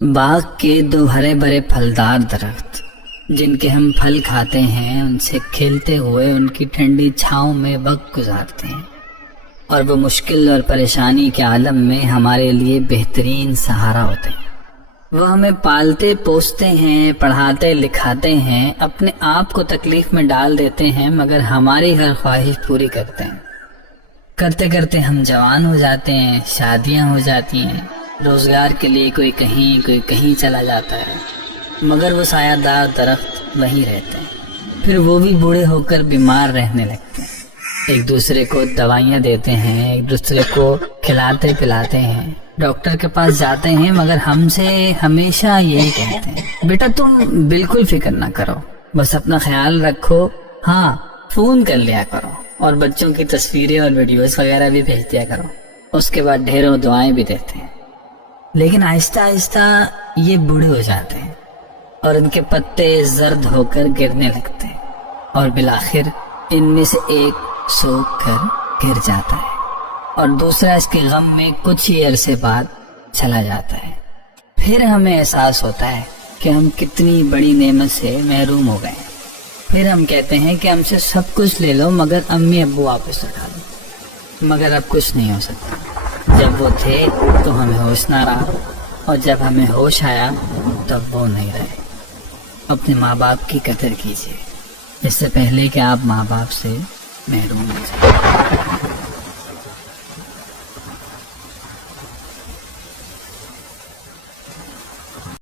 باغ کے دو ہرے بھرے پھلدار درخت جن کے ہم پھل کھاتے ہیں، ان سے کھیلتے ہوئے ان کی ٹھنڈی چھاؤں میں وقت گزارتے ہیں، اور وہ مشکل اور پریشانی کے عالم میں ہمارے لیے بہترین سہارا ہوتے ہیں۔ وہ ہمیں پالتے پوستے ہیں، پڑھاتے لکھاتے ہیں، اپنے آپ کو تکلیف میں ڈال دیتے ہیں، مگر ہماری ہر خواہش پوری کرتے ہیں۔ کرتے کرتے ہم جوان ہو جاتے ہیں، شادیاں ہو جاتی ہیں، روزگار کے لیے کوئی کہیں چلا جاتا ہے، مگر وہ سایہ دار درخت وہیں رہتے ہیں۔ پھر وہ بھی بوڑھے ہو کر بیمار رہنے لگتے ہیں، ایک دوسرے کو دوائیاں دیتے ہیں، ایک دوسرے کو کھلاتے پلاتے ہیں، ڈاکٹر کے پاس جاتے ہیں، مگر ہم سے ہمیشہ یہی کہتے ہیں، بیٹا تم بالکل فکر نہ کرو، بس اپنا خیال رکھو، ہاں فون کر لیا کرو، اور بچوں کی تصویریں اور ویڈیوز وغیرہ بھی بھیج دیا کرو۔ اس کے بعد ڈھیروں دعائیں بھی دیتے ہیں، لیکن آہستہ آہستہ یہ بوڑھے ہو جاتے ہیں اور ان کے پتے زرد ہو کر گرنے لگتے ہیں، اور بالآخر ان میں سے ایک سوکھ کر گر جاتا ہے اور دوسرا اس کے غم میں کچھ ہی عرصے بعد چلا جاتا ہے۔ پھر ہمیں احساس ہوتا ہے کہ ہم کتنی بڑی نعمت سے محروم ہو گئے ہیں۔ پھر ہم کہتے ہیں کہ ہم سے سب کچھ لے لو مگر امی ابو واپس لوٹا دو، مگر اب کچھ نہیں ہو سکتا۔ جب وہ تھے تو ہمیں ہوش نہ رہا، اور جب ہمیں ہوش آیا تب وہ نہیں رہے۔ اپنے ماں باپ کی قدر کیجیے، اس سے پہلے کہ آپ ماں باپ سے محروم ہو جائیں۔